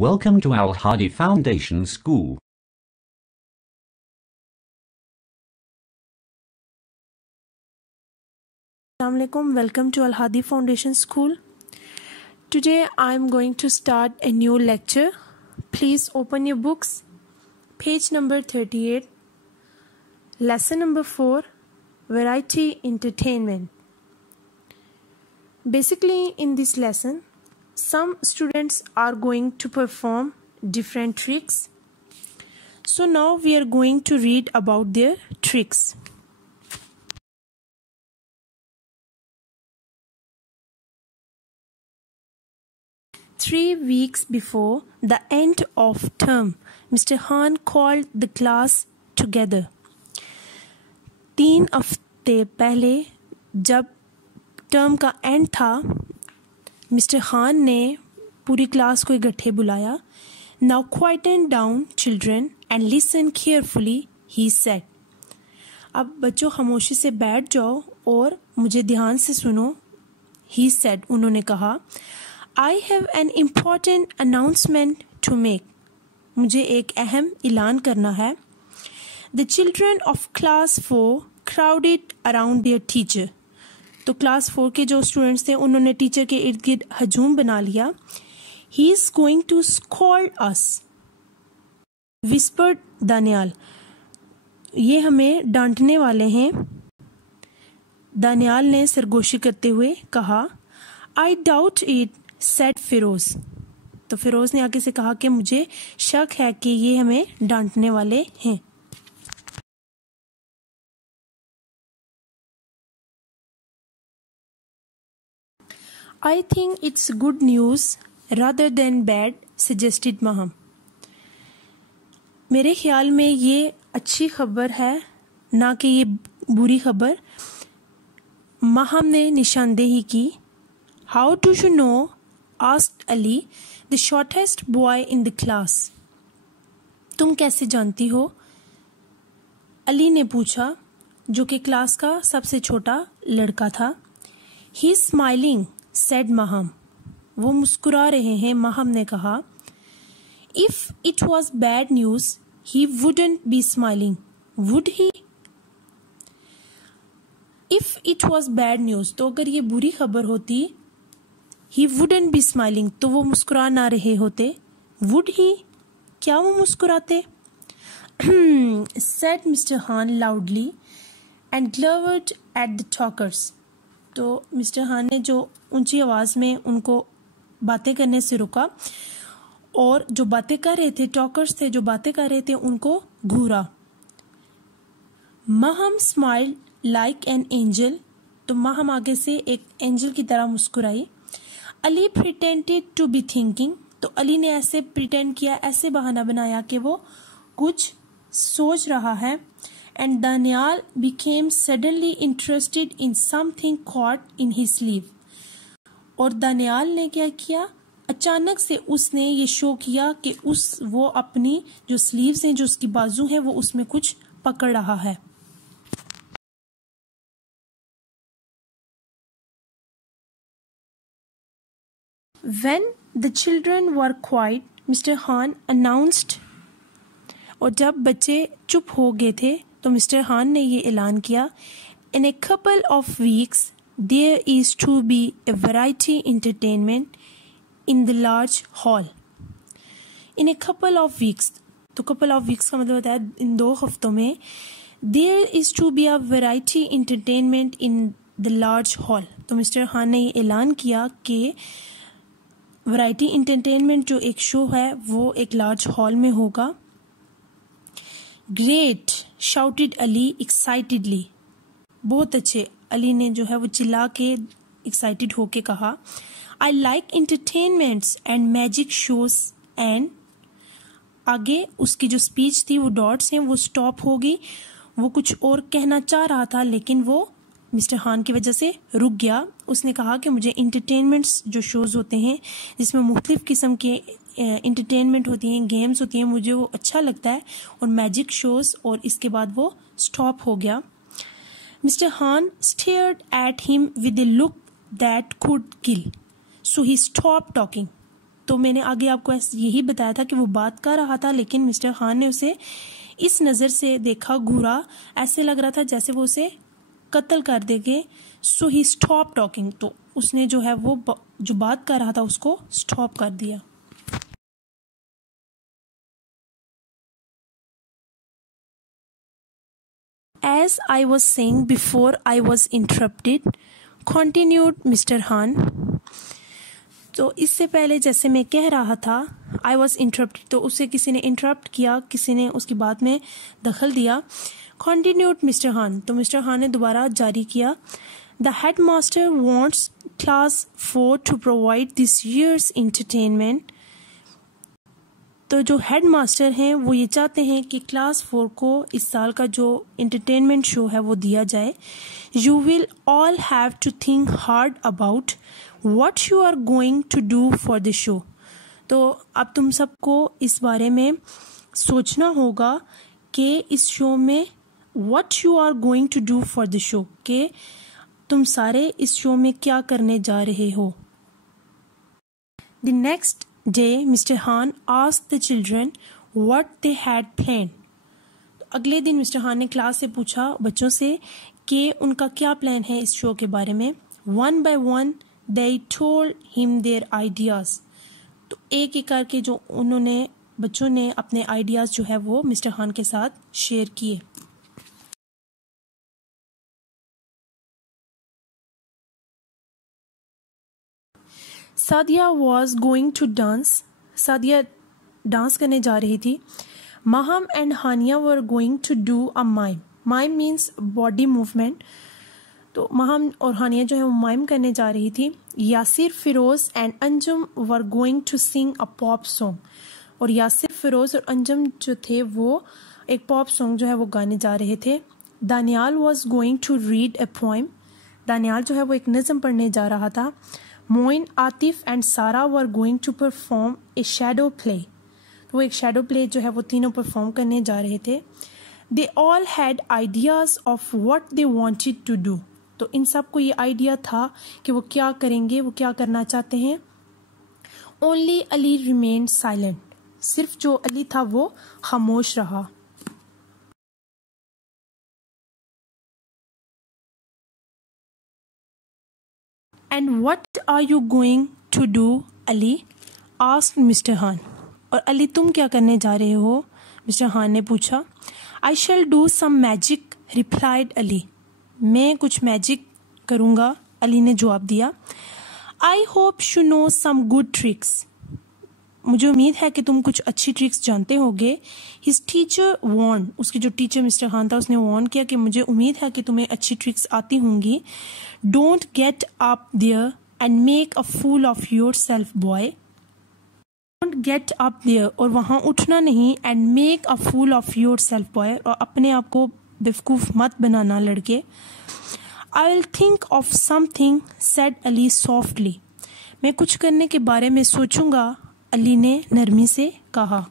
Welcome to Al Hadi Foundation School. Assalamu alaikum. Welcome to Al Hadi Foundation School. Today I am going to start a new lecture. Please open your books. Page number 38. Lesson number 4. Variety Entertainment. Basically, in this lesson, some students are going to perform different tricks. So now we are going to read about their tricks. Three weeks before the end of term, Mr. Han called the class together. 3 हफ्ते पहले जब term का and था, mister Khan ने पूरी class को इकट्ठे बुलाया. Now quieten down, children, and listen carefully, he said. अब बच्चों खामोशी से बैठ जाओ और मुझे ध्यान से सुनो, he said. उन्होंने कहा, I have an important announcement to make. मुझे एक अहम ऐलान करना है. The children of class 4 crowded around their teacher. तो क्लास 4 के जो स्टूडेंट्स थे उन्होंने टीचर के इर्द गिर्द हजूम बना लिया. He is going to scold us, whispered Daniyal. ये हमें डांटने वाले हैं, दानियाल ने सरगोशी करते हुए कहा. I doubt it, said Firoz. तो फिरोज ने आगे से कहा कि मुझे शक है कि ये हमें डांटने वाले हैं. I think it's good news rather than bad, suggested Meham. मेरे ख्याल में ये अच्छी खबर है ना कि ये बुरी खबर. महम ने निशानदेही की. How do you know? asked Ali, the shortest boy in the class. तुम कैसे जानती हो? अली ने पूछा, जो कि क्लास का सबसे छोटा लड़का था. He is smiling, said Meham. वो मुस्कुरा रहे हैं, महम ने कहा. If it was bad news, he wouldn't be smiling, would he? If it was bad news, तो अगर ये बुरी खबर होती, he wouldn't be smiling, तो वो मुस्कुरा ना रहे होते. Would he? क्या वो मुस्कुराते? said Mr. Han loudly and glowered at the talkers. तो मिस्टर हान ने जो ऊंची आवाज में उनको बातें करने से रोका और जो बातें कर रहे थे, टॉकर्स थे जो बातें कर रहे थे, उनको घूरा. Maham smiled like an angel. तो महम आगे से एक एंजल की तरह मुस्कुराई. Ali pretended to be thinking. तो अली ने ऐसे प्रिटेंड किया, ऐसे बहाना बनाया कि वो कुछ सोच रहा है. And Danial became suddenly interested in something caught in his sleeve. और दानियाल ने क्या किया, अचानक से उसने ये शो किया कि वो अपनी जो स्लीव्स हैं, जो उसकी बाजू हैं, वो उसमें कुछ पकड़ रहा है. When the children were quiet, Mr. Han announced. और जब बच्चे चुप हो गए थे तो मिस्टर हान ने ये ऐलान किया. In a couple of weeks, there is to be a variety entertainment in the large hall. In a couple of weeks, तो couple of weeks का मतलब होता है इन 2 हफ्तों में. There is to be a variety entertainment in the large hall. तो mister हान ने ये ऐलान किया कि वैरायटी इंटरटेनमेंट जो एक शो है वो एक लार्ज हॉल में होगा. Great, shouted Ali excitedly. बहुत अच्छे, अली ने जो है वो चिल्ला के एक्साइटेड होके कहा. I like entertainments and magic shows and. आगे उसकी जो स्पीच थी वो डॉट्स हैं वो स्टॉप होगी. वो कुछ और कहना चाह रहा था लेकिन वो मिस्टर हान की वजह से रुक गया. उसने कहा कि मुझे इंटरटेनमेंट्स जो शोज होते हैं जिसमें मुख्तलिफ किस्म के इंटरटेनमेंट होती हैं, गेम्स होती हैं, मुझे वो अच्छा लगता है, और मैजिक शोज. और इसके बाद वो स्टॉप हो गया. मिस्टर हान stared at him with A look that could kill, so he stop talking. तो मैंने आगे आपको यही बताया था कि वो बात कर रहा था, लेकिन मिस्टर खान ने उसे इस नज़र से देखा, घूरा, ऐसे लग रहा था जैसे वो उसे कत्ल कर देंगे। सो ही स्टॉप टॉकिंग, तो उसने जो है वो जो बात कर रहा था उसको स्टॉप कर दिया। As I was saying before I was interrupted, continued Mr. Han. तो इससे पहले जैसे मैं कह रहा था I was interrupted, तो उसे किसी ने इंटरप्ट किया, किसी ने उसकी बात में दखल दिया। Continued Mr. Han, तो मिस्टर खान ने दोबारा जारी किया। The headmaster wants class 4 to provide this year's entertainment. तो जो हेड मास्टर हैं वो ये चाहते हैं कि क्लास 4 को इस साल का जो एंटरटेनमेंट शो है वो दिया जाए। You will all have to think hard about what you are going to do for the show. तो अब तुम सबको इस बारे में सोचना होगा कि इस शो में what you are going to do for the show, कि तुम सारे इस शो में क्या करने जा रहे हो। The next day, Mr. Han asked the children what they had planned. तो अगले दिन मिस्टर हान ने क्लास से पूछा बच्चों से कि उनका क्या प्लान है इस शो के बारे में। One by one, they told him their ideas. तो एक एक करके जो बच्चों ने अपने आइडियाज जो है वो मिस्टर हान के साथ शेयर किए। Sadia was going to dance, Sadia dance करने जा रही थी। Maham and Hania were going to do a mime, mime means body movement. तो माहम और हानिया जो है वो माइम करने जा रही थी। Yasir, Firoz and Anjum were going to sing a pop song, और यासिर, फिरोज और अंजुम जो थे वो एक पॉप सॉन्ग जो है वो गाने जा रहे थे। Daniyal was going to read a poem, Daniyal जो है वो एक नज़म पढ़ने जा रहा था। Moin, Atif and Sara were going to perform a shadow play, तो वो एक शैडो प्ले जो है वो तीनों परफॉर्म करने जा रहे थे। They all had ideas of what they wanted to do, तो इन सब को ये आइडिया था कि वो क्या करेंगे, वो क्या करना चाहते हैं। ओनली अली रिमेन्ड साइलेंट, सिर्फ जो अली था वो खामोश रहा। And what are you going to do, Ali? asked Mr. Han. और अली तुम क्या करने जा रहे हो, मिस्टर हान ने पूछा। I shall do some magic, replied Ali. मैं कुछ मैजिक करूँगा, अली ने जवाब दिया। I hope you know some good tricks. मुझे उम्मीद है कि तुम कुछ अच्छी ट्रिक्स जानते होगे। His teacher warned, उसके जो टीचर मिस्टर खान था उसने वार्न किया कि मुझे उम्मीद है कि तुम्हें अच्छी ट्रिक्स आती होंगी। Don't get up there and make a fool of yourself, boy. Don't get up there, और वहाँ उठना नहीं, and make a fool of yourself, boy, और अपने आप को बेवकूफ़ मत बनाना लड़के। I'll think of something, said Ali softly. मैं कुछ करने के बारे में सोचूंगा, अली ने नरमी से कहा।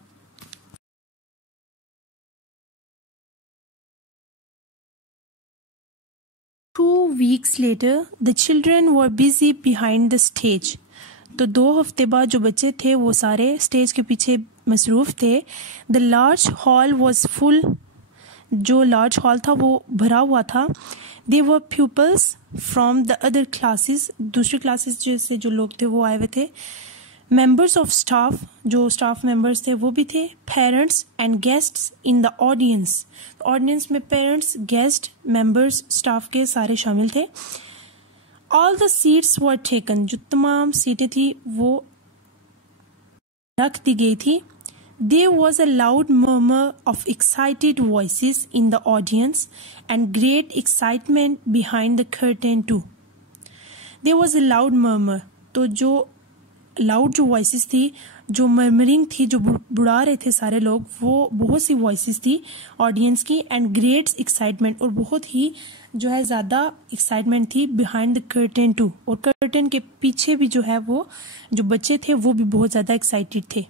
Two weeks later, the children were busy behind the stage. तो 2 हफ्ते बाद जो बच्चे थे वो सारे स्टेज के पीछे मसरूफ़ थे। The large hall was full. जो लार्ज हॉल था वो भरा हुआ था। They were pupils from the other classes. दूसरी क्लासेस जैसे जो लोग थे वो आए हुए थे। Members of staff, जो स्टाफ मेंबर्स थे वो भी थे। Parents and guests in the audience. Audience में पेरेंट्स, गेस्ट, मेंबर्स, स्टाफ के सारे शामिल थे। All the seats were taken. जो तमाम सीटें थी वो रख दी गई थी। There was a loud murmur of excited voices in the audience and great excitement behind the curtain too. There was a loud murmur. तो जो लाउड जो वॉइसेस थी, जो मर्मरिंग थी, जो बुढ़ा रहे थे सारे लोग, वो बहुत सी वॉइसेस थी ऑडियंस की। एंड ग्रेट एक्साइटमेंट, और बहुत ही जो है ज़्यादा एक्साइटमेंट थी बिहाइंड द कर्टेन टू, और कर्टेन के पीछे भी जो है वो जो बच्चे थे वो भी बहुत ज़्यादा एक्साइटेड थे।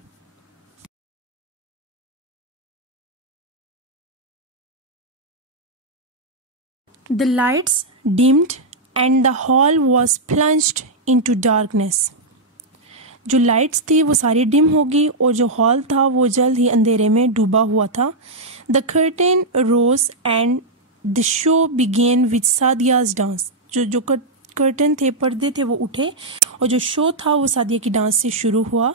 The lights dimmed and the hall was plunged into darkness. जो लाइट्स थी वो सारी डिम हो गई और जो हॉल था वो जल्द ही अंधेरे में डूबा हुआ था। The curtain rose and the show began with Sadia's dance. जो कर्टन थे, पर्दे थे, वो उठे और जो शो था वो सादिया की डांस से शुरू हुआ।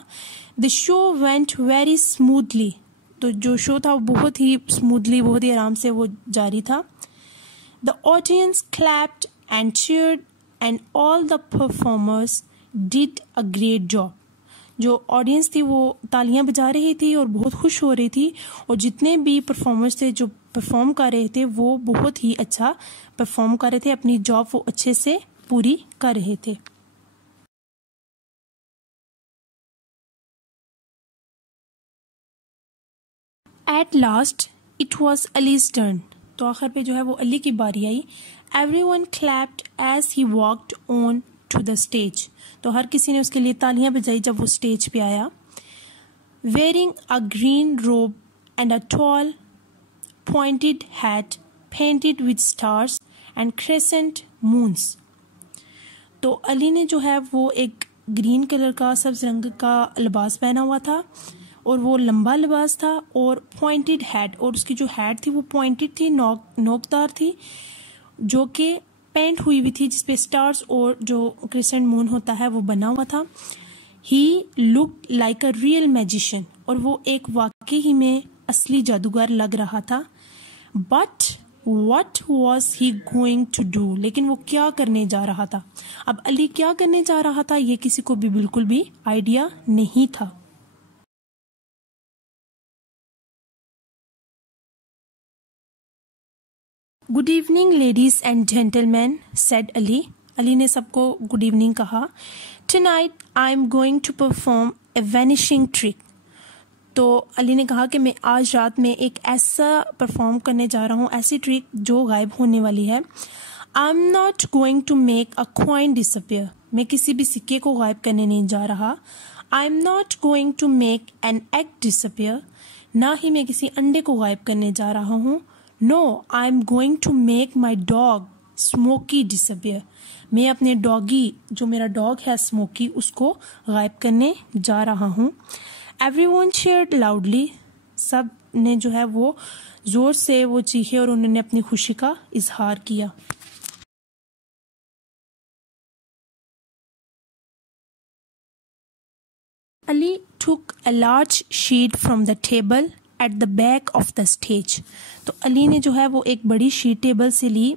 The show went very smoothly. तो जो शो था वो बहुत ही स्मूथली, बहुत ही आराम से वो जारी था। The audience clapped and cheered and all the performers did a great job. जो ऑडियंस थी वो तालियां बजा रही थी और बहुत खुश हो रही थी, और जितने भी परफॉर्मर्स थे जो परफॉर्म कर रहे थे वो बहुत ही अच्छा परफॉर्म कर रहे थे, अपनी जॉब वो अच्छे से पूरी कर रहे थे। At last it was Ali's turn. तो आखिर पे जो है वो अली की बारी आई। Everyone clapped as he walked on to the stage. तो हर किसी ने उसके लिए तालियां बजाई जब वो स्टेज पे आया। वेयरिंग अ ग्रीन रोब and a tall pointed hat painted with stars and crescent moons. तो अली ने जो है वो एक ग्रीन कलर का, सब्ज रंग का लिबास पहना हुआ था और वो लंबा लिबास था, और पॉइंटेड हैट, और उसकी जो हैट थी वो पॉइंटेड थी, नोकदार थी, जो कि पेंट हुई हुई थी जिसपे स्टार्स और जो क्रिसेंट मून होता है वो बना हुआ था। He looked like a real magician. और वो एक वाकई ही में असली जादूगर लग रहा था। But What was he going to do? लेकिन वो क्या करने जा रहा था? अब अली क्या करने जा रहा था ये किसी को भी बिल्कुल भी आइडिया नहीं था। Good evening ladies and gentleman, said Ali. Ali ने सबको गुड इवनिंग कहा। Tonight I am going to perform a vanishing trick. तो अली ने कहा कि मैं आज रात में एक ऐसा परफॉर्म करने जा रहा हूँ, ऐसी ट्रिक जो गायब होने वाली है। I am not going to make a coin disappear. मैं किसी भी सिक्के को गायब करने नहीं जा रहा। I am not going to make an egg disappear. ना ही मैं किसी अंडे को गायब करने जा रहा हूँ। No, I am going to make my dog Smokey disappear. मैं अपने डॉगी, जो मेरा डॉग है स्मोकी, उसको गायब करने जा रहा हूँ। Everyone cheered loudly. सब ने जो है वो जोर से वो चीखे और उन्होंने अपनी खुशी का इजहार किया। Ali took a large sheet from the table at the back of the stage. तो अली ने जो है वो एक बड़ी शीट टेबल से ली,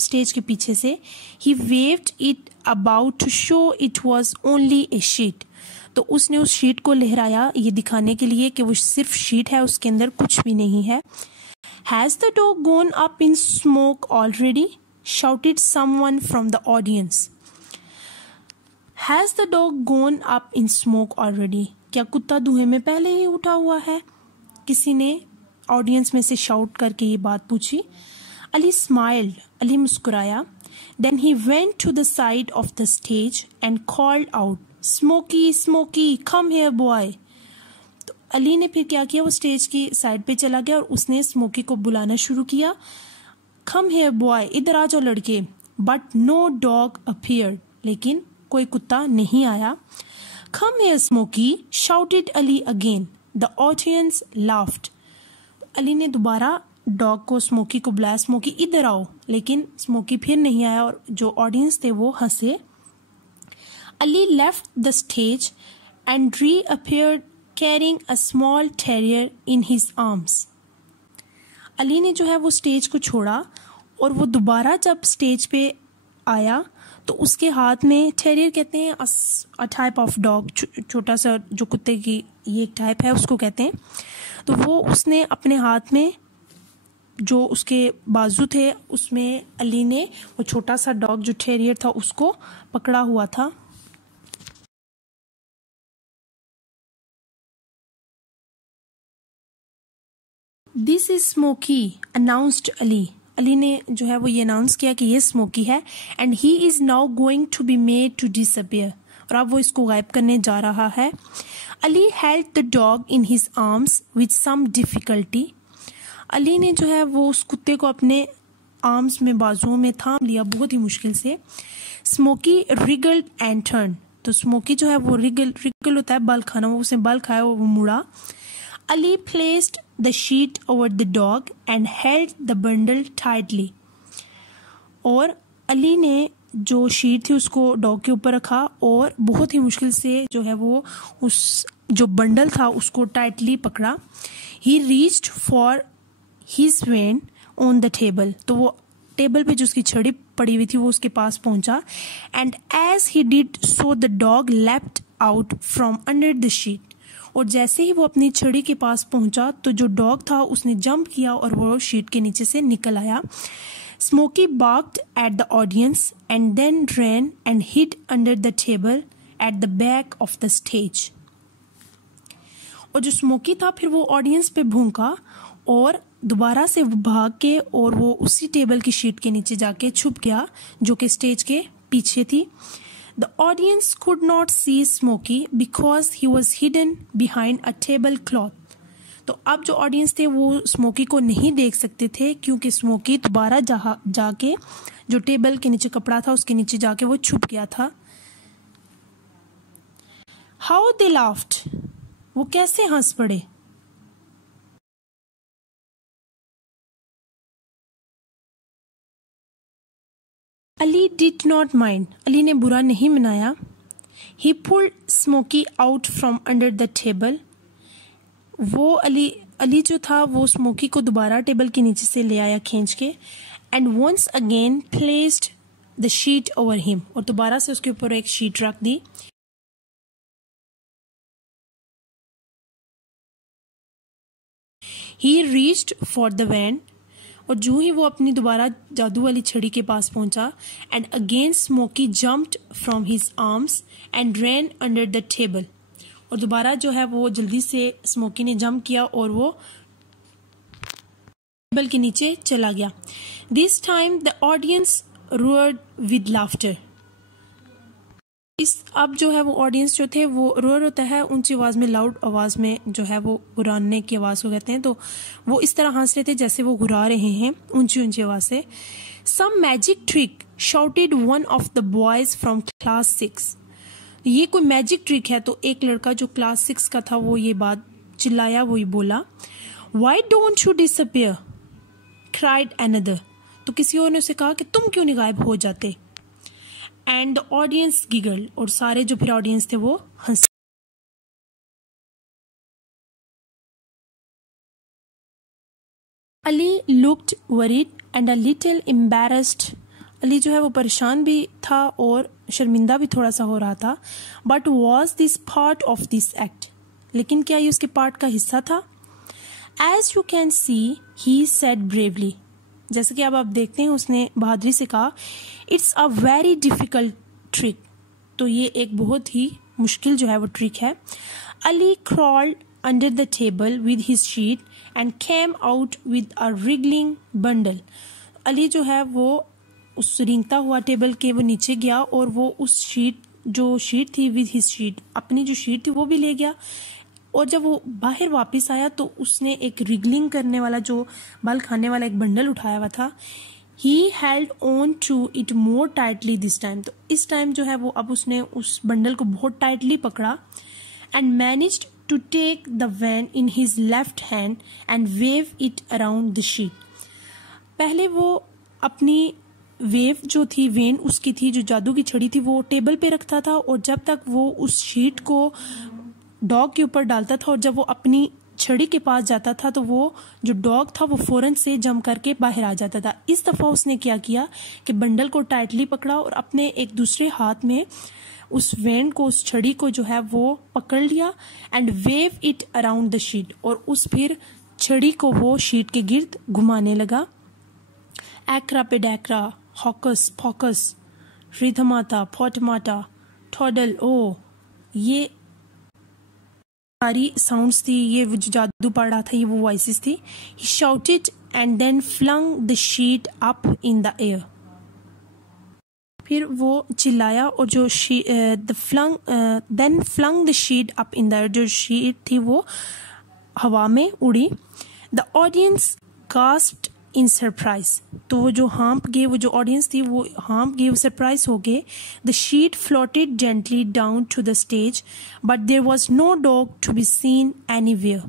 स्टेज के पीछे से। He waved it about to show it was only a sheet. तो उसने उस शीट को लहराया ये दिखाने के लिए कि वो सिर्फ शीट है, उसके अंदर कुछ भी नहीं है। Has the dog gone up in smoke already? shouted someone from the audience. Has the dog gone up in smoke already? क्या कुत्ता धुएं में पहले ही उठा हुआ है? किसी ने ऑडियंस में से शाउट करके ये बात पूछी। अली स्माइल्ड। अली मुस्कुराया। Then he went to the side of the stage and called out, Smokey, Smokey, come here boy. तो अली ने फिर क्या किया, वो स्टेज की साइड पे चला गया और उसने स्मोकी को बुलाना शुरू किया। Come here boy, इधर आ जाओ लड़के। But no dog appeared. लेकिन कोई कुत्ता नहीं आया। Come here Smokey, shouted Ali again. The audience laughed. Ali ने दोबारा डॉग को, स्मोकी को बुलाया, स्मोकी इधर आओ, लेकिन स्मोकी फिर नहीं आया और जो ऑडियंस थे वो हंसे। Ali left the stage and reappeared carrying a small terrier in his arms. Ali ने जो है वो स्टेज को छोड़ा और वो दोबारा जब स्टेज पे आया तो उसके हाथ में, टेरियर कहते हैं अ टाइप ऑफ डॉग, छोटा सा जो कुत्ते की ये एक टाइप है उसको कहते हैं। तो वो उसने अपने हाथ में, जो उसके बाजू थे उसमें अली ने वो छोटा सा डॉग जो टेरियर था उसको पकड़ा हुआ था। This is smoky announced Ali. Ali ने जो है वो ये अनाउंस किया कि ये स्मोकी है। And he is now going to be made to disappear. और अब वो इसको गायब करने जा रहा है। Ali held the dog in his arms with some difficulty. Ali ने जो है वो उस कुत्ते को अपने आर्म्स में, बाजुओं में थाम लिया बहुत ही मुश्किल से। Smoky रिगल्ड and turn. तो स्मोकी जो है वो रिगल होता है बल खाना, वो उसने बल खाया और वो मुड़ा. Ali placed the sheet over the dog and held the bundle tightly. और अली ने जो शीट थी उसको डॉग के ऊपर रखा और बहुत ही मुश्किल से जो है वो उस जो बंडल था उसको टाइटली पकड़ा. He reached for his vein on the table. तो वो टेबल पे जो उसकी छड़ी पड़ी हुई थी वो उसके पास पहुंचा. And as he did so the dog leapt out from under the sheet. और जैसे ही वो अपनी छड़ी के पास पहुंचा तो जो डॉग था उसने जंप किया और वो शीट के नीचे से निकल आया. Smokey barked at the audience and then ran and hid under the table at the back of the stage. और जो स्मोकी था फिर वो ऑडियंस पे भौंका और दोबारा से भाग के और वो उसी टेबल की शीट के नीचे जाके छुप गया जो कि स्टेज के पीछे थी. The audience could not see Smokey because he was hidden behind a tablecloth. तो अब जो ऑडियंस थे वो स्मोकी को नहीं देख सकते थे क्योंकि स्मोकी दोबारा जाके जो टेबल के नीचे कपड़ा था उसके नीचे जाके वो छुप गया था. How they laughed. वो कैसे हंस पड़े. Ali did not mind. Ali ने बुरा नहीं मनाया. He pulled Smokey out from under the table. वो अली जो था वो स्मोकी को दोबारा टेबल के नीचे से ले आया खींच के. And once again placed the sheet over him. और दोबारा से उसके ऊपर एक शीट रख दी. He reached for the van. और जो ही वो अपनी दोबारा जादू वाली छड़ी के पास पहुंचा. And again smoky jumped from his arms and ran under the table. और दोबारा जो है वो जल्दी से स्मोकी ने जंप किया और वो टेबल के नीचे चला गया. This time the audience roared with laughter. अब जो है वो ऑडियंस जो थे वो रोअर होता है ऊंची आवाज में, लाउड आवाज में जो है वो घुराने की आवाज को कहते हैं. तो वो इस तरह हंस रहे थे जैसे वो घुरा रहे हैं ऊंची ऊंची आवाज से. Some magic trick shouted one of the boys from class 6. ये कोई मैजिक ट्रिक है. तो एक लड़का जो क्लास 6 का था वो ये बात चिल्लाया, वो ये बोला. Why don't you disappear? cried another. तो किसी और ने उसे कहा कि तुम क्यों नहीं गायब हो जाते. And the audience giggled. और सारे जो फिर ऑडियंस थे वो हंस. Ali looked worried and a little embarrassed. Ali जो है वो परेशान भी था और शर्मिंदा भी थोड़ा सा हो रहा था. But was this part of this act. लेकिन क्या ये उसके पार्ट का हिस्सा था. As you can see he said bravely. जैसे कि अब आप देखते हैं उसने बहादुरी से कहा. It's a very difficult trick. तो ये एक बहुत ही मुश्किल जो है वो ट्रिक है. Ali crawled under the table with his sheet and came out with a wriggling bundle. Ali जो है वो उस रेंगता हुआ टेबल के वो नीचे गया और वो उस शीट थी विद हिज शीट, अपनी जो शीट थी वो भी ले गया. और जब वो बाहर वापस आया तो उसने एक रिगलिंग करने वाला जो बल खाने वाला एक बंडल उठाया हुआ था. He held on to it more tightly this time. तो इस टाइम जो है वो अब उसने उस बंडल को बहुत टाइटली पकड़ा. And managed to take the wand in his left hand and wave it around the sheet. पहले वो अपनी वेव जो थी, वेन उसकी थी जो जादू की छड़ी थी, वो टेबल पे रखता था और जब तक वो उस शीट को डॉग के ऊपर डालता था और जब वो अपनी छड़ी के पास जाता था तो वो जो डॉग था वो फौरन से जंप करके बाहर आ जाता था. इस दफा उसने क्या किया कि बंडल को टाइटली पकड़ा और अपने एक दूसरे हाथ में उस वेन को, उस छड़ी को जो है वो पकड़ लिया. And wave it around the sheet. और उस फिर छड़ी को वो शीट के गिर्द घुमाने लगा. एक्रा पेडैक्रा, हॉकस पॉकस, रिधमाता, फॉटमाटा, टॉडल. ओ, ये सारी साउंड्स थी. ये जो जादू पढ़ रहा था ये वो वॉइसेस थी. He shouted and then flung the sheet up in the air. फिर वो चिल्लाया और जो then flung the sheet up in the air. जो शीट थी वो हवा में उड़ी. The audience gasped in surprise. तो वो जो हाँप गए, वो जो ऑडियंस थी वो हाँप गए, वो सरप्राइज हो गए. The sheet floated gently down to the stage, but there was no dog to be seen anywhere.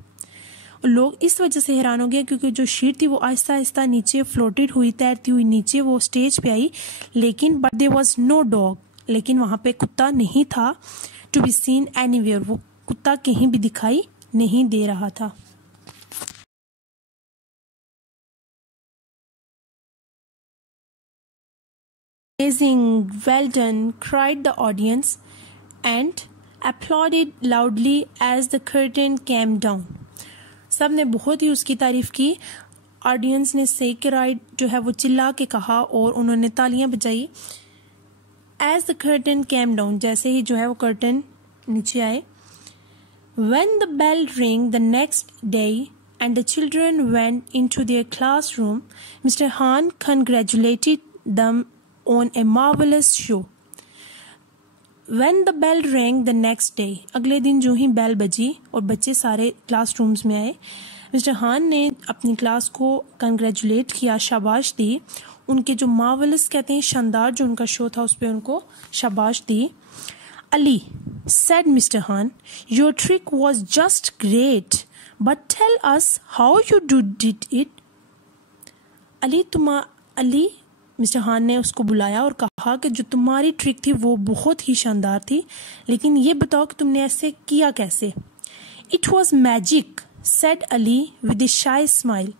लोग इस वजह से हैरान हो गए क्योंकि जो शीट थी वो आहिस्ता आहिस्ता नीचे फ्लोटेड हुई, तैरती हुई नीचे वो स्टेज पे आई, लेकिन but there was no dog, लेकिन वहाँ पे कुत्ता नहीं था. टू बी सीन एनीवेयर, वो कुत्ता कहीं भी दिखाई नहीं दे रहा था. Amazing, well done, cried the audience and applauded loudly as the curtain came down. सब ने बहुत ही उसकी तारीफ की. ऑडियंस ने से क्राइड जो है वो चिल्ला के कहा और उन्होंने तालियां बजाई. As the curtain came down, जैसे ही जो है वो कर्टन नीचे आए. When the bell rang the next day and the children went into their classroom, Mr. Hahn congratulated them on a marvelous show. When the bell rang the next day, अगले दिन जो ही bell बजी और बच्चे सारे classrooms में आए, mister हान ने अपनी क्लास को कंग्रेचुलेट किया, शाबाश दी. उनके जो मार्वलस कहते हैं, शानदार जो उनका शो था उस पर उनको शाबाश दी. Ali, said Mr. Hahn, your trick was just great, but tell us how you did it. Ali, mister हान ने उसको बुलाया और कहा कि जो तुम्हारी ट्रिक थी वो बहुत ही शानदार थी, लेकिन ये बताओ कि तुमने ऐसे किया कैसे. It was magic, said Ali with a shy smile.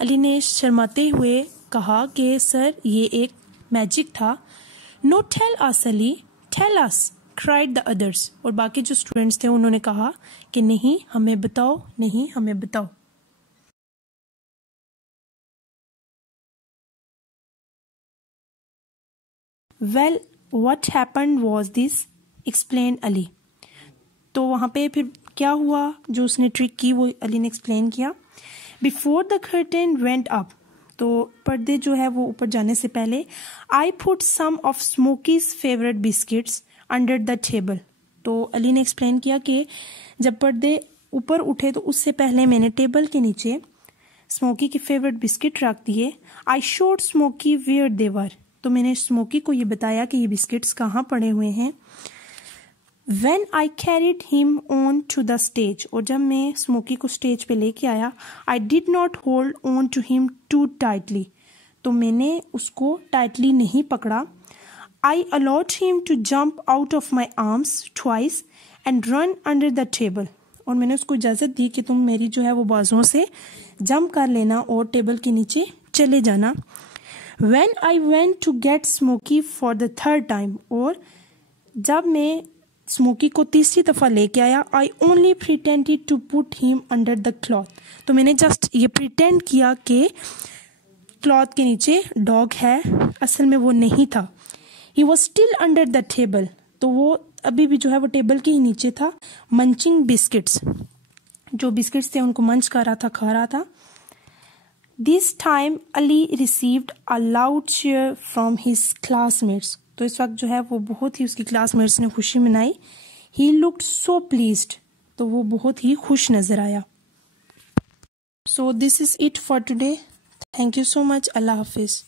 Ali ने शर्माते हुए कहा कि सर ये एक मैजिक था. No tell us Ali, tell us, cried the others. और बाकी जो स्टूडेंट्स थे उन्होंने कहा कि नहीं हमें बताओ, नहीं हमें बताओ. Well, what happened was this, explained Ali. तो वहाँ पे फिर क्या हुआ, जो उसने ट्रिक की वो अली ने एक्सप्लेन किया. Before the curtain went up, तो पर्दे जो है वो ऊपर जाने से पहले, I put some of Smokey's favorite biscuits under the table. तो अली ने एक्सप्लेन किया कि जब पर्दे ऊपर उठे तो उससे पहले मैंने टेबल के नीचे स्मोकी के फेवरेट बिस्किट रख दिए. I showed Smokey where they were. तो मैंने स्मोकी को ये बताया कि ये बिस्किट्स कहाँ पड़े हुए हैं. When I carried him on to the stage, और जब मैं स्मोकी को स्टेज पे लेके आया, I did not hold on to him too tightly. तो मैंने उसको टाइटली नहीं पकड़ा. I allowed him to jump out of my arms twice and run under the table. और मैंने उसको इजाज़त दी कि तुम मेरी जो है वो बाजुओं से जंप कर लेना और टेबल के नीचे चले जाना. When I went to get Smokey for the third time, और जब मैं स्मोकी को तीसरी दफ़ा लेके आया, I only pretended to put him under the cloth. तो मैंने जस्ट ये प्रिटेंड किया कि क्लॉथ के नीचे डॉग है, असल में वो नहीं था. He was still under the table. तो वो अभी भी जो है वो टेबल के ही नीचे था. Munching biscuits, जो बिस्किट्स थे उनको मंच कर रहा था, खा रहा था. This time Ali received a loud cheer from his classmates. तो इस वक्त जो है वो बहुत ही उसकी क्लासमेट्स ने खुशी मनाई. He looked so pleased. तो वो बहुत ही खुश नजर आया. So this is it for today. Thank you so much. Allah Hafiz.